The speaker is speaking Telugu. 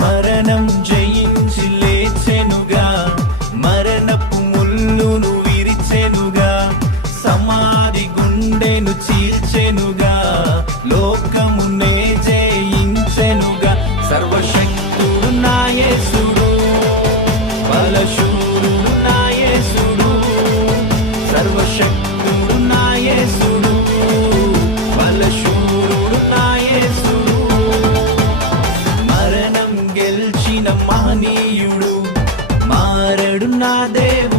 మరణం జయించి లేచెనుగా, మరణపు ముల్లును విరిచెనుగా, సమాధి గుండెను చీల్చెనుగా, లోకమునే జయించెనుగా. సర్వశక్తుడు నా యేసుడు, బలశూరుడు నా యేసుడు, సర్వశక్తుడు నా యేసుడు, బలశూరుడు నా యేసుడు. మరణం గెల్చిన మహనీయుడు, మారడు నా దేవుడు.